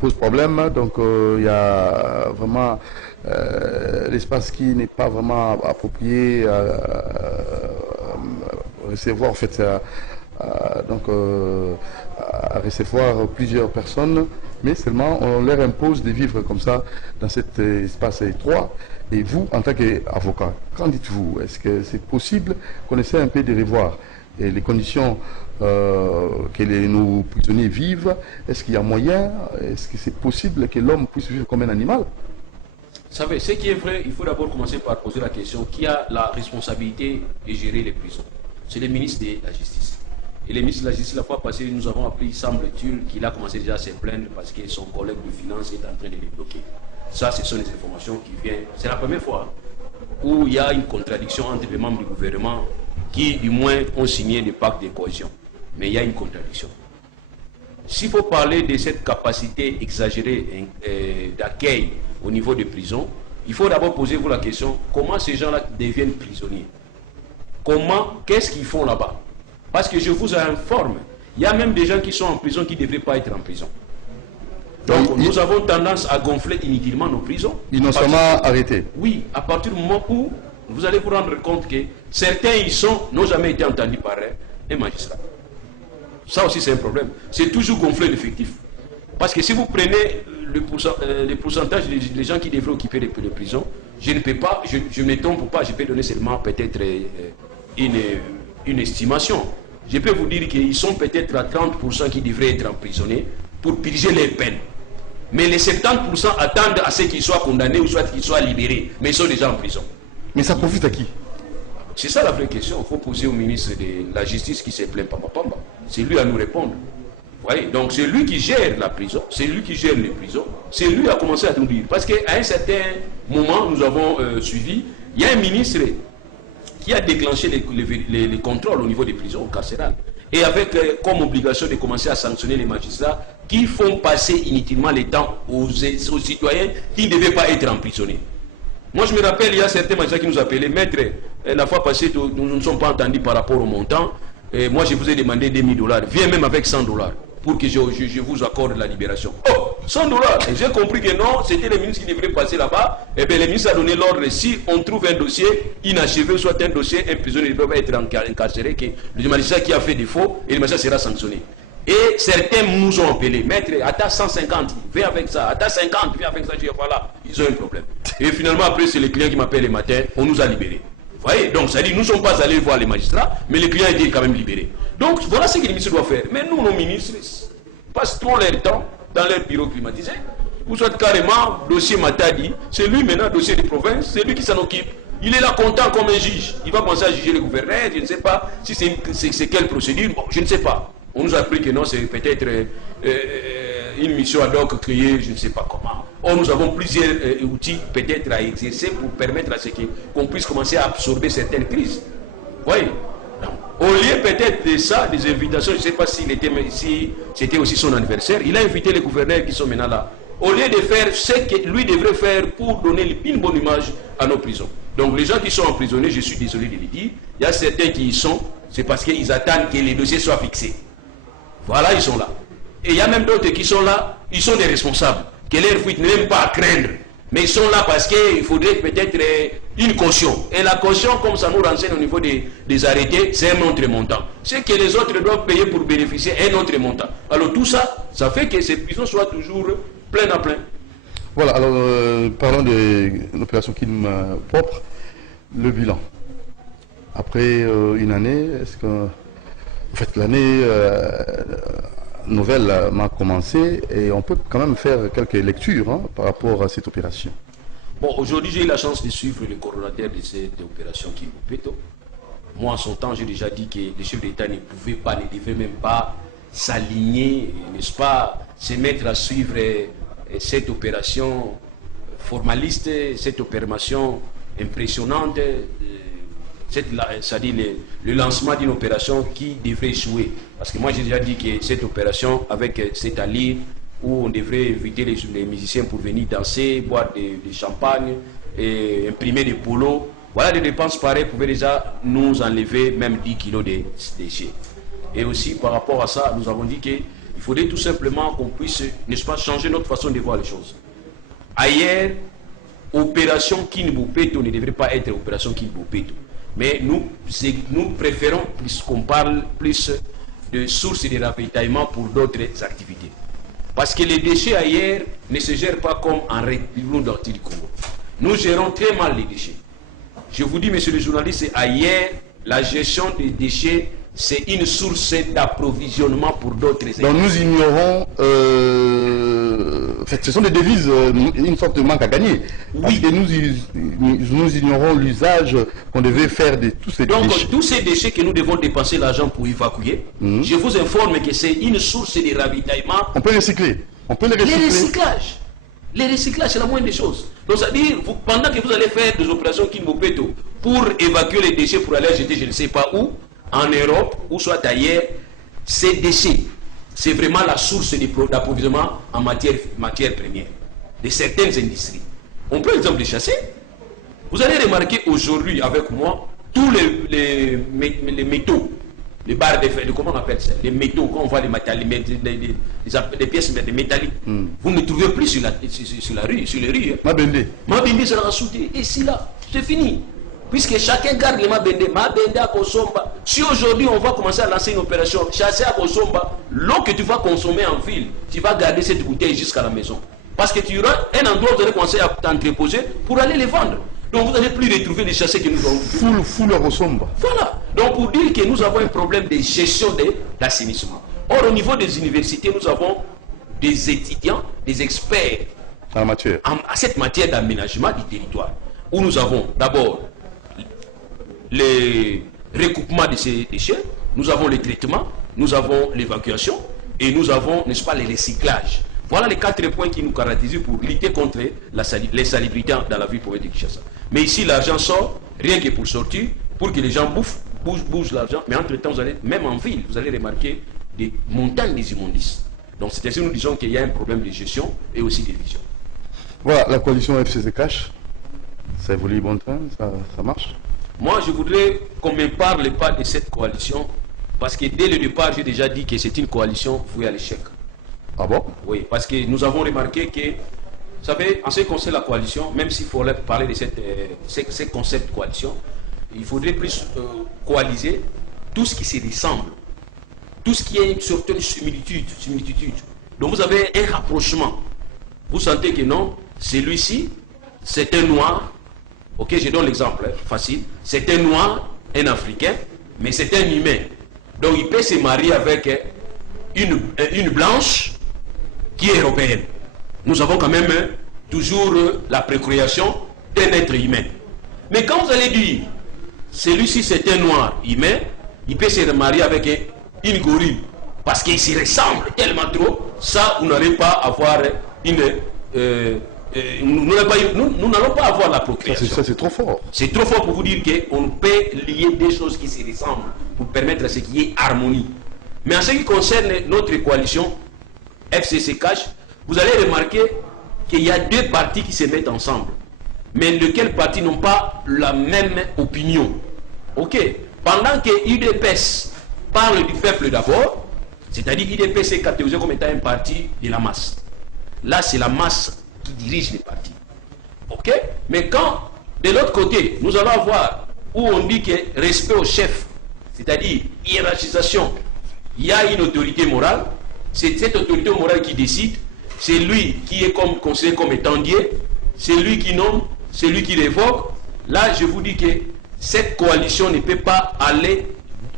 posent problème, donc il y a vraiment l'espace qui n'est pas vraiment approprié à recevoir en fait à recevoir plusieurs personnes, mais seulement on leur impose de vivre comme ça dans cet espace étroit. Et vous, en tant qu'avocat, qu'en dites-vous? Est-ce que c'est possible qu'on essaie un peu de revoir les conditions que nos prisonniers vivent? Est-ce qu'il y a moyen? Est-ce que c'est possible que l'homme puisse vivre comme un animal? Vous savez, ce qui est vrai, il faut d'abord commencer par poser la question qui a la responsabilité de gérer les prisons? C'est le ministre de la Justice. Et le ministre de la Justice, la fois passée, nous avons appris, semble-t-il, qu'il a commencé déjà à se plaindre parce que son collègue de finance est en train de les bloquer. Ça, ce sont les informations qui viennent. C'est la première fois où il y a une contradiction entre les membres du gouvernement qui, du moins, ont signé le pacte de cohésion. Mais il y a une contradiction. S'il faut parler de cette capacité exagérée d'accueil au niveau des prisons, il faut d'abord poser vous la question, comment ces gens-là deviennent prisonniers? Qu'est-ce qu'ils font là-bas? Parce que je vous informe, il y a même des gens qui sont en prison qui ne devraient pas être en prison. Donc nous avons tendance à gonfler inutilement nos prisons. Innocemment arrêtés. Oui, à partir du moment où vous allez vous rendre compte que certains n'ont jamais été entendus par un magistrat. Ça aussi c'est un problème. C'est toujours gonfler l'effectif. Parce que si vous prenez le pourcentage des gens qui devraient occuper les prisons, je ne peux pas, je ne me trompe pas, je peux donner seulement peut-être une estimation. Je peux vous dire qu'ils sont peut-être à 30% qui devraient être emprisonnés pour purger leurs peines. Mais les 70% attendent à ce qu'ils soient condamnés ou soit qu'ils soient libérés, mais ils sont déjà en prison. Mais ça profite à qui? C'est ça la vraie question. Il faut poser au ministre de la Justice qui se plaint Papa Pamba. C'est lui à nous répondre. Vous voyez? Donc c'est lui qui gère la prison, c'est lui qui gère les prisons, c'est lui qui a commencé à nous dire. Parce qu'à un certain moment, nous avons suivi, il y a un ministre qui a déclenché les contrôles au niveau des prisons carcérales. et avec comme obligation de commencer à sanctionner les magistrats qui font passer inutilement le temps aux citoyens qui ne devaient pas être emprisonnés. Moi, je me rappelle, il y a certains magistrats qui nous appelaient, maître, la fois passée, nous ne sommes pas entendus par rapport au montant. Moi, je vous ai demandé $2,000. Viens même avec $100 pour que je vous accorde la libération. Oh, $100. Et j'ai compris que non, c'était les ministres qui devraient passer là-bas. Et bien, les ministres a donné l'ordre. Si on trouve un dossier inachevé, soit un dossier, un prisonnier doit être incarcéré, que le magistrat qui a fait défaut, et le magistrat sera sanctionné. Et certains nous ont appelés, maître, attends 150, viens avec ça, attends 50, viens avec ça, je dis voilà, ils ont un problème. Et finalement, après, c'est les clients qui m'appellent le matin, on nous a libérés. Vous voyez, donc ça dit, nous ne sommes pas allés voir les magistrats, mais les clients étaient quand même libérés. Donc voilà ce que les ministres doivent faire. Mais nous, nos ministres, passent trop leur temps dans leur bureau climatisé. Ou soit carrément, dossier Matadi, c'est lui maintenant, dossier de province, c'est lui qui s'en occupe. Il est là content comme un juge. Il va commencer à juger le gouverneur, je ne sais pas si c'est quelle procédure, bon, je ne sais pas. On nous a appris que non, c'est peut-être une mission ad hoc créée, je ne sais pas comment. Or, nous avons plusieurs outils peut-être à exercer pour permettre à ce qu'on puisse commencer à absorber certaines crises. Vous voyez? Au lieu peut-être de ça, des invitations, je ne sais pas si c'était aussi son anniversaire, il a invité les gouverneurs qui sont maintenant là. Au lieu de faire ce que lui devrait faire pour donner une bonne image à nos prisons. Donc les gens qui sont emprisonnés, je suis désolé de le dire, il y a certains qui y sont, c'est parce qu'ils attendent que les dossiers soient fixés. Voilà, ils sont là. Et il y a même d'autres qui sont là, ils sont des responsables, que leur fuite n'est même pas à craindre. Mais ils sont là parce qu'il faudrait peut-être une caution. Et la caution, comme ça nous renseigne au niveau des arrêtés, c'est un autre montant. C'est que les autres doivent payer pour bénéficier un autre montant. Alors tout ça, ça fait que ces prisons soient toujours pleines à plein. Voilà, alors parlons de l'opération Kidm propre, le bilan. Après une année, est-ce que... En fait, l'année nouvelle m'a commencé et on peut quand même faire quelques lectures par rapport à cette opération. Bon, aujourd'hui, j'ai eu la chance de suivre le coordonnateur de cette opération qui est Péto. Moi, en son temps, j'ai déjà dit que les chefs d'État ne pouvaient pas, ne devaient même pas s'aligner, n'est-ce pas, se mettre à suivre cette opération formaliste, cette opération impressionnante, c'est-à-dire le lancement d'une opération qui devrait échouer. Parce que moi j'ai déjà dit que cette opération, avec cette allure où on devrait inviter les musiciens pour venir danser, boire du champagne, et imprimer des polos, voilà, des dépenses pareilles pouvaient déjà nous enlever même 10 kilos de déchets. Et aussi par rapport à ça, nous avons dit qu'il faudrait tout simplement qu'on puisse, n'est-ce pas, changer notre façon de voir les choses. Ailleurs, opération Kinbu-Peto ne devrait pas être opération Kinbu-Peto. Mais nous préférons qu'on parle plus de sources de ravitaillement pour d'autres activités. Parce que les déchets ailleurs ne se gèrent pas comme en République du Congo. Nous gérons très mal les déchets. Je vous dis, monsieur le journaliste, ailleurs, la gestion des déchets, c'est une source d'approvisionnement pour d'autres. Donc nous ignorons, en fait, ce sont des devises, une sorte de manque à gagner. Oui. Parce que nous ignorons l'usage qu'on devait faire de tous ces déchets. Donc tous ces déchets que nous devons dépenser l'argent pour évacuer, je vous informe que c'est une source de ravitaillement. On peut recycler. On peut les recycler. Les recyclages, c'est la moindre des choses. Donc, c'est-à-dire, pendant que vous allez faire des opérations Kinbu-Peto pour évacuer les déchets pour aller jeter, je ne sais pas où, en Europe ou soit ailleurs, ces déchets, c'est vraiment la source d'approvisionnement en matière première de certaines industries. On peut exemple les chasser. Vous allez remarquer aujourd'hui avec moi tous les métaux, les barres de fer, comment on appelle ça, les métaux, quand on voit les pièces métalliques, vous ne trouvez plus sur la rue, sur les rues. Mabende sera soudé. Et c'est là, c'est fini. Puisque chacun garde les Mabende à Kosomba. Si aujourd'hui on va commencer à lancer une opération, chasser à Kosomba, l'eau que tu vas consommer en ville, tu vas garder cette bouteille jusqu'à la maison. Parce que tu auras un endroit où vous allez commencer à t'entreposer pour aller les vendre. Donc vous n'allez plus retrouver les chassés que nous avons. Full à Kosomba. Voilà. Donc pour dire que nous avons un problème de gestion d'assainissement. Or au niveau des universités, nous avons des étudiants, des experts en matière. À cette matière d'aménagement du territoire. Où nous avons d'abord les recoupements de ces déchets, nous avons le traitement, nous avons l'évacuation et nous avons, n'est-ce pas, les recyclages. Voilà les 4 points qui nous caractérisent pour lutter contre les salubrités dans la ville province de Kinshasa. Mais ici, l'argent sort, rien que pour sortir, pour que les gens bouffent, bouge l'argent, mais entre-temps, vous allez, même en ville, vous allez remarquer des montagnes des immondices. Donc c'est ainsi que nous disons qu'il y a un problème de gestion et aussi de vision. Voilà, la coalition FCC Cash, ça évolue bon train, ça marche. Moi, je voudrais qu'on ne me parle pas de cette coalition, parce que dès le départ, j'ai déjà dit que c'est une coalition vouée à l'échec. Ah bon? Oui, parce que nous avons remarqué que, vous savez, en ce qui concerne la coalition, même s'il faut parler de ces concepts de coalition, il faudrait plus coaliser tout ce qui se ressemble, tout ce qui est une certaine similitude. Donc vous avez un rapprochement. Vous sentez que non, celui-ci, c'est un noir. Ok, je donne l'exemple facile. C'est un noir, un africain, mais c'est un humain. Donc il peut se marier avec une blanche qui est européenne. Nous avons quand même toujours la procréation d'un être humain. Mais quand vous allez dire, celui-ci c'est un noir humain, il peut se marier avec une gorille, parce qu'ils se ressemblent tellement trop, ça, vous n'allez pas avoir nous n'allons pas avoir la procréation. Ça, c'est trop fort. C'est trop fort pour vous dire qu'on peut lier des choses qui se ressemblent pour permettre à ce qu'il y ait harmonie. Mais en ce qui concerne notre coalition FCC Cash, vous allez remarquer qu'il y a deux partis qui se mettent ensemble, mais lesquels partis n'ont pas la même opinion. Ok. Pendant que UDPS parle du peuple d'abord, c'est-à-dire UDPS est catégorisé comme étant un parti de la masse. Là, c'est la masse qui dirige les partis. Ok? Mais quand, de l'autre côté, nous allons avoir où on dit que respect au chef, c'est-à-dire hiérarchisation, il y a une autorité morale, c'est cette autorité morale qui décide, c'est lui qui est considéré comme étant Dieu, c'est lui qui nomme, c'est lui qui révoque. Là, je vous dis que cette coalition ne peut pas aller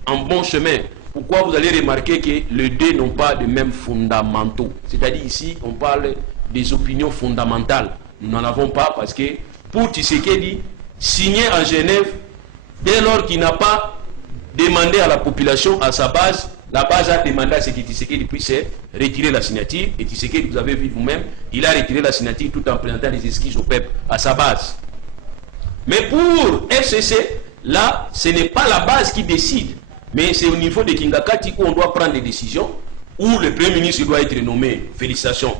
en bon chemin. Pourquoi? Vous allez remarquer que les deux n'ont pas de mêmes fondamentaux. C'est-à-dire ici, on parle des opinions fondamentales. Nous n'en avons pas parce que pour Tshisekedi, signer en Genève, dès lors qu'il n'a pas demandé à la population, à sa base, la base a demandé à ce que Tshisekedi puisse retirer la signature. Et Tshisekedi, vous avez vu vous-même, il a retiré la signature tout en présentant les esquisses au peuple, à sa base. Mais pour FCC, là, ce n'est pas la base qui décide, mais c'est au niveau de Kingakati où on doit prendre des décisions, où le Premier ministre doit être nommé, félicitations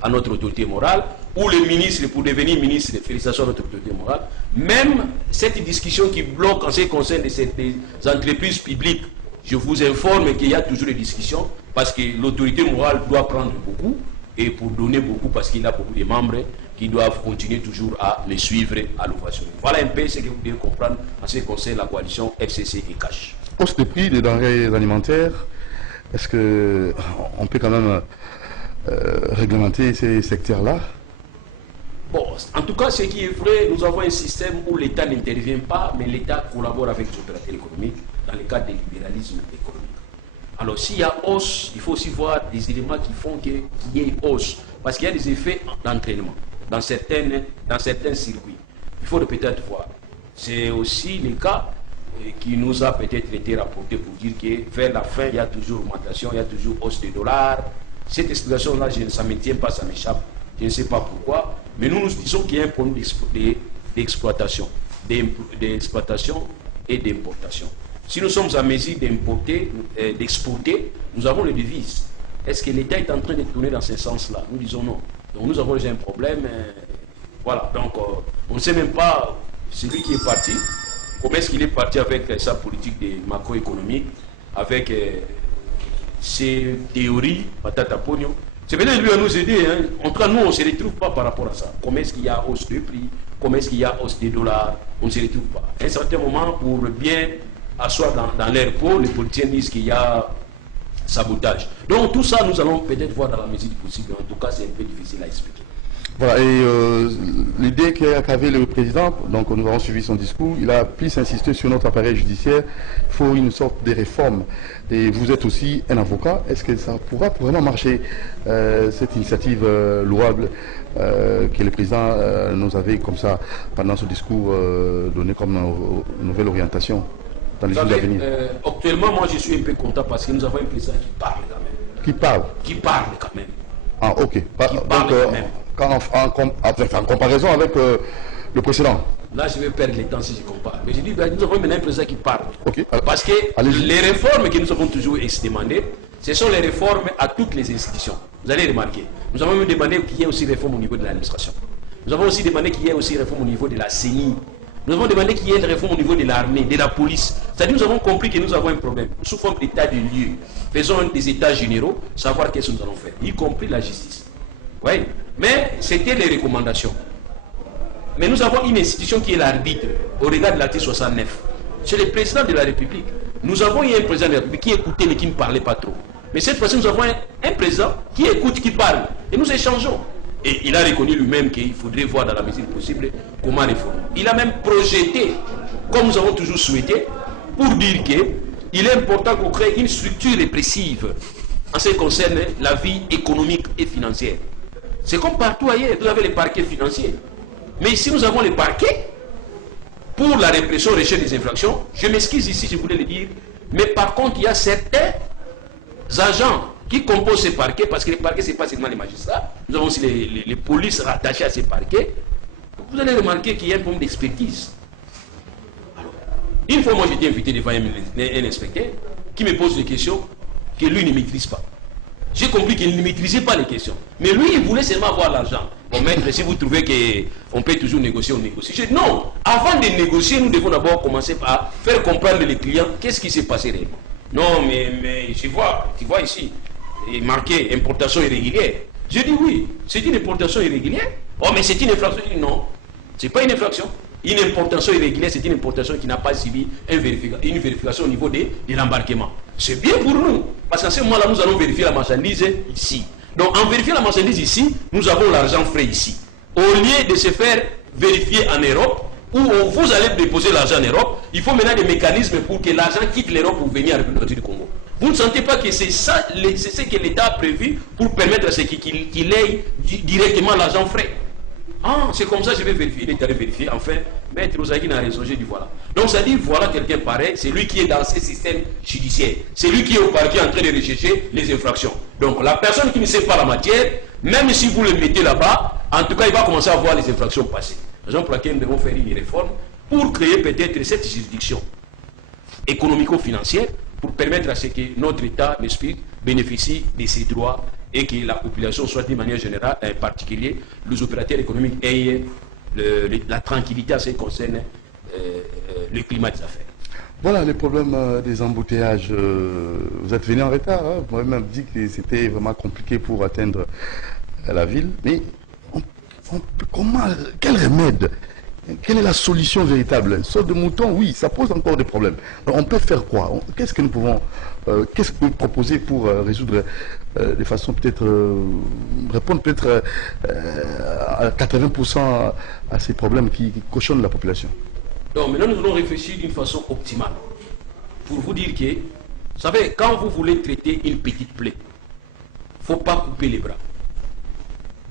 à notre autorité morale, ou le ministre pour devenir ministre, félicitations à notre autorité morale. Même cette discussion qui bloque en ce qui concerne des entreprises publiques, je vous informe qu'il y a toujours des discussions, parce que l'autorité morale doit prendre beaucoup, et pour donner beaucoup, parce qu'il a beaucoup de membres qui doivent continuer toujours à les suivre, à l'ovation. Voilà un peu ce que vous devez comprendre en ce qui concerne la coalition FCC et Cash. Hausse des prix des denrées alimentaires, est-ce qu'on peut quand même réglementer ces secteurs-là? Bon, en tout cas, ce qui est vrai, nous avons un système où l'État n'intervient pas, mais l'État collabore avec les opérateurs économiques dans le cadre du libéralisme économique. Alors, s'il y a hausse, il faut aussi voir des éléments qui font qu'il y ait hausse, parce qu'il y a des effets d'entraînement dans certains circuits. Il faut peut-être voir. C'est aussi le cas qui nous a peut-être été rapporté pour dire que vers la fin, il y a toujours augmentation, il y a toujours hausse des dollars. Cette explication-là, ça ne me tient pas, ça m'échappe. Je ne sais pas pourquoi. Mais nous disons qu'il y a un problème d'exploitation et d'importation. Si nous sommes en mesure d'importer, d'exporter, nous avons les devises. Est-ce que l'État est en train de tourner dans ce sens-là? Nous disons non. Donc nous avons déjà un problème. Voilà. Donc on ne sait même pas celui qui est parti, comment est-ce qu'il est parti avec sa politique de macroéconomique, avec ses théories, patata pognon. C'est peut-être lui à nous aider. Hein. En tout cas, nous, on ne se retrouve pas par rapport à ça. Comment est-ce qu'il y a hausse de prix? Comment est-ce qu'il y a hausse des dollars? On ne se retrouve pas. À un certain moment, pour bien asseoir dans leur peau, les politiciens disent qu'il y a sabotage. Donc tout ça, nous allons peut-être voir dans la mesure du possible. En tout cas, c'est un peu difficile à expliquer. Voilà, et l'idée qu'avait le président, donc nous avons suivi son discours, il a plus insisté sur notre appareil judiciaire, il faut une sorte de réforme. Et vous êtes aussi un avocat, est-ce que ça pourra vraiment marcher, cette initiative louable que le président nous avait comme ça, pendant ce discours, donné comme nouvelle orientation dans les jours à venir? Actuellement, moi je suis un peu content parce que nous avons un président qui parle quand même. Qui parle? Qui parle quand même. Ah, ok. Qui parle quand même. En comparaison avec le précédent. là je vais perdre le temps si je compare. Mais je dis, nous avons maintenant un président qui parle. Ok. Parce que les réformes que nous avons toujours demandées, ce sont les réformes à toutes les institutions. Vous allez remarquer. Nous avons même demandé qu'il y ait aussi réforme au niveau de l'administration. Nous avons aussi demandé qu'il y ait aussi réforme au niveau de la CENI. Nous avons demandé qu'il y ait une réforme au niveau de l'armée, de la police. C'est-à-dire nous avons compris que nous avons un problème. Sous forme d'état de lieu, faisons des états généraux, savoir qu'est-ce que nous allons faire, y compris la justice. Oui, mais c'était les recommandations. Mais nous avons une institution qui est l'arbitre, au regard de l'article 69. C'est le président de la République. Nous avons eu un président de la République qui écoutait mais qui ne parlait pas trop. Mais cette fois-ci, nous avons un président qui écoute, qui parle. Et nous échangeons. Et il a reconnu lui-même qu'il faudrait voir dans la mesure possible comment réformer. Il a même projeté, comme nous avons toujours souhaité, pour dire qu'il est important qu'on crée une structure répressive en ce qui concerne la vie économique et financière. C'est comme partout ailleurs, vous avez les parquets financiers. Mais ici, nous avons les parquets pour la répression recherche des infractions. Je m'excuse ici, je voulais le dire. Mais par contre, il y a certains agents qui composent ces parquets, parce que les parquets, ce n'est pas seulement les magistrats. Nous avons aussi les polices rattachées à ces parquets. Vous allez remarquer qu'il y a un problème d'expertise. Une fois, moi, j'ai été invité devant un inspecteur qui me pose des questions que lui ne maîtrise pas. J'ai compris qu'il ne maîtrisait pas les questions. Mais lui, il voulait seulement avoir l'argent. Bon, maître, si vous trouvez qu'on peut toujours négocier, on négocie. Je dis non. Avant de négocier, nous devons d'abord commencer par faire comprendre les clients qu'est-ce qui s'est passé réellement. Non, mais tu vois ici, il est marqué importation irrégulière. Je dis oui, c'est une importation irrégulière. Oh, mais c'est une infraction. Je dis non, ce n'est pas une infraction. Une importation irrégulière, c'est une importation qui n'a pas suivi une vérification au niveau de l'embarquement. C'est bien pour nous, parce qu'à ce moment-là, nous allons vérifier la marchandise ici. Donc, en vérifiant la marchandise ici, nous avons l'argent frais ici. Au lieu de se faire vérifier en Europe, où vous allez déposer l'argent en Europe, il faut maintenant des mécanismes pour que l'argent quitte l'Europe pour venir à la République du Congo. Vous ne sentez pas que c'est ça, c'est ce que l'État a prévu pour permettre à ceux qu'il ait directement l'argent frais? Ah, c'est comme ça que je vais vérifier. Il est allé vérifier. Enfin, maître Ozaki n'a raison, j'ai dit voilà. Donc ça dit, voilà quelqu'un pareil, c'est lui qui est dans ce système judiciaire. C'est lui qui est au parquet en train de rechercher les infractions. Donc la personne qui ne sait pas la matière, même si vous le mettez là-bas, en tout cas, il va commencer à voir les infractions passer. Raison pour laquelle nous devons faire une réforme pour créer peut-être cette juridiction économico-financière pour permettre à ce que notre État, l'esprit, bénéficie de ses droits et que la population soit d'une manière générale, en particulier les opérateurs économiques aient la tranquillité à ce qui concerne le climat des affaires. Voilà les problèmes des embouteillages. Vous êtes venu en retard. Hein? Vous m'avez même dit que c'était vraiment compliqué pour atteindre la ville. Mais quel remède? Quelle est la solution véritable? Sauf de moutons, oui, ça pose encore des problèmes. Alors, on peut faire quoi? Qu'est-ce que nous pouvons proposer pour résoudre de façon peut-être, répondre peut-être à 80% à ces problèmes qui cochonnent la population? Donc maintenant, nous allons réfléchir d'une façon optimale. Pour vous dire que, vous savez, quand vous voulez traiter une petite plaie, il ne faut pas couper les bras.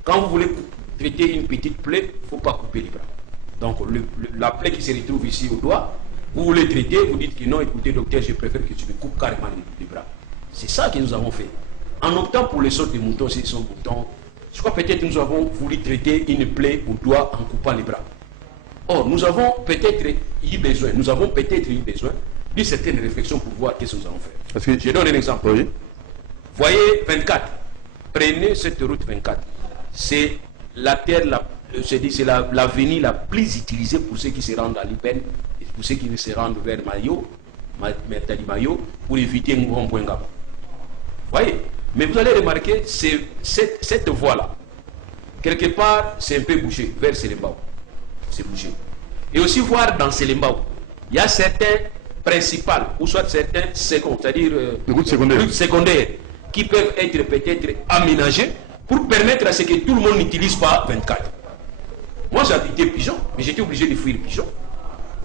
Quand vous voulez traiter une petite plaie, il ne faut pas couper les bras. Donc la plaie qui se retrouve ici au doigt, vous voulez traiter, vous dites que non, écoutez docteur, je préfère que tu me coupes carrément les bras. C'est ça que nous avons fait. En optant pour les sortes de moutons, s'ils sont moutons, je crois peut-être que nous avons voulu traiter une plaie au doigt en coupant les bras. Or, nous avons peut-être eu besoin d'une certaine réflexion pour voir qu'est-ce que nous allons faire. Parce que, je donne un exemple. Oui. Voyez 24. Prenez cette route 24. C'est la terre, c'est l'avenue la plus utilisée pour ceux qui se rendent à Lipen et pour ceux qui se rendent vers Mayo, pour éviter un grand point Gaba. Voyez. Mais vous allez remarquer, cette voie-là, quelque part, c'est un peu bouché vers Selembao. C'est bougé. Et aussi voir dans Selembao, il y a certains principales ou soit certains seconds, c'est-à-dire routes secondaires qui peuvent être peut-être aménagés pour permettre à ce que tout le monde n'utilise pas 24. Moi j'habitais Pigeon, mais j'étais obligé de fuir Pigeon.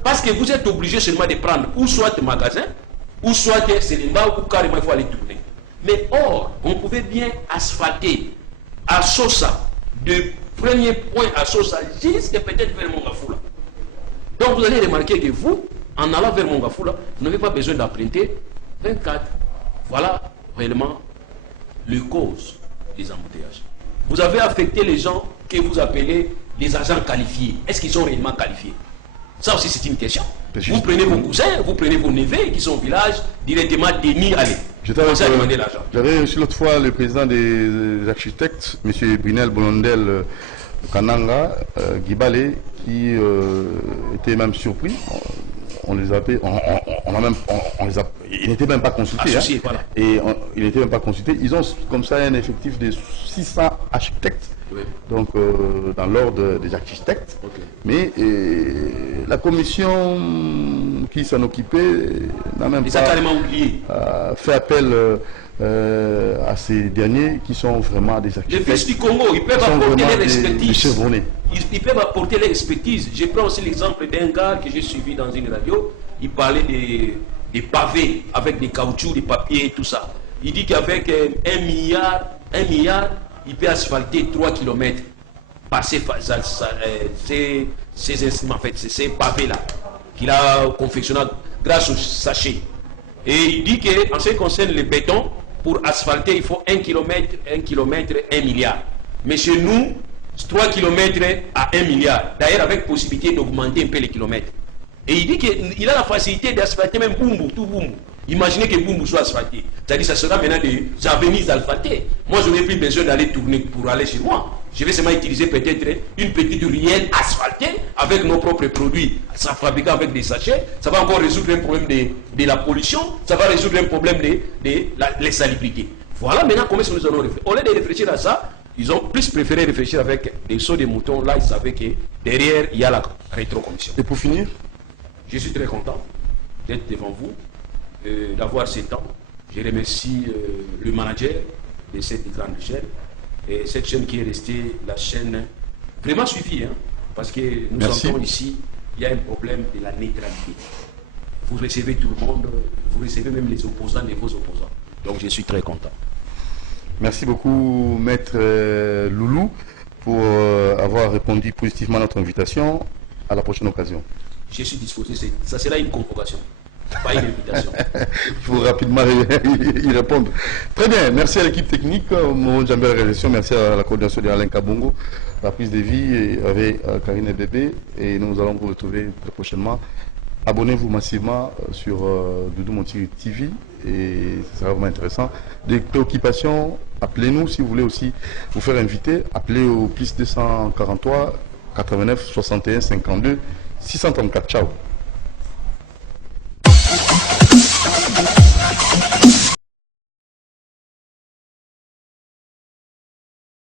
Parce que vous êtes obligé seulement de prendre ou soit magasin, ou soit Selembao, ou carrément il faut aller tourner. Mais or, on pouvait bien asphalter à Sosa, de premier point à Sosa, jusqu'à peut-être vers Mongafoula. Donc vous allez remarquer que vous, en allant vers Mongafoula, vous n'avez pas besoin d'emprunter 24. Voilà réellement les causes des embouteillages. Vous avez affecté les gens que vous appelez les agents qualifiés. Est-ce qu'ils sont réellement qualifiés? Ça aussi, c'est une question. C'est Vous juste. prenez vos cousins, vous prenez vos neveux qui sont au village, directement déni, allez. Commencez à demander l'argent. J'avais reçu l'autre fois le président des architectes, M. Brunel Bolondel Kananga, Guibale, qui était même surpris. On les a appelés, ils n'étaient même pas consultés. Associés, voilà. Et ils n'étaient même pas consultés. Ils ont comme ça un effectif de 600 architectes, Oui. donc dans l'ordre des architectes. Ok. Mais la commission qui s'en occupait n'a même Ils ont pas carrément oublié. fait appel à ces derniers qui sont vraiment des Les architectes. fils du Congo, ils peuvent Ils sont apporter vraiment leur des expertise. chevronnés. Ils peuvent apporter leur expertise. Je prends aussi l'exemple d'un gars que j'ai suivi dans une radio. Il parlait des pavés avec des caoutchoucs, des papiers et tout ça. Il dit qu'avec 1 milliard, il peut asphalter 3 km par ces instruments, en fait, ces pavés-là, qu'il a confectionnés grâce au sachet. Et il dit qu'en ce qui concerne le béton, pour asphalter, il faut 1 km, 1 milliard. Mais chez nous, 3 km à 1 milliard. D'ailleurs, avec possibilité d'augmenter un peu les kilomètres. Et il dit qu'il a la facilité d'asphalter même Bumbu, tout Bumbu. Imaginez que Bumbu soit asphalté. C'est-à-dire que ça sera maintenant des avenues asphaltées. Moi, je n'ai plus besoin d'aller tourner pour aller chez moi. Je vais seulement utiliser peut-être une petite ruelle asphaltée avec nos propres produits. Ça fabriqué avec des sachets. Ça va encore résoudre un problème de la pollution. Ça va résoudre un problème de la salubrité. Voilà maintenant comment nous allons réfléchir. Au lieu de réfléchir à ça, ils ont plus préféré réfléchir avec des sauts de moutons. Là, ils savaient que derrière, il y a la rétrocommission. Et pour finir, Je suis très content d'être devant vous, d'avoir ce temps. Je remercie le manager de cette grande chaîne. Et cette chaîne qui est restée la chaîne vraiment suivie. Hein, parce que nous Merci. sentons ici, il y a un problème de la neutralité. Vous recevez tout le monde, vous recevez même les opposants de vos opposants. Donc je suis très content. merci beaucoup, Maître Loulou, pour avoir répondu positivement à notre invitation. À la prochaine occasion. Je suis disposé, ça sera une convocation, pas une invitation. Il faut rapidement y répondre. Très bien, merci à l'équipe technique, mon Djambé à la réalisation, merci à la coordination d'Alain Kabongo, la prise de vie et avec Karine Bébé, et nous allons vous retrouver très prochainement. Abonnez-vous massivement sur Doudou Montiri TV et ce sera vraiment intéressant. Des préoccupations, appelez-nous si vous voulez aussi vous faire inviter. Appelez au plus 243 89 61 52 634. Ciao.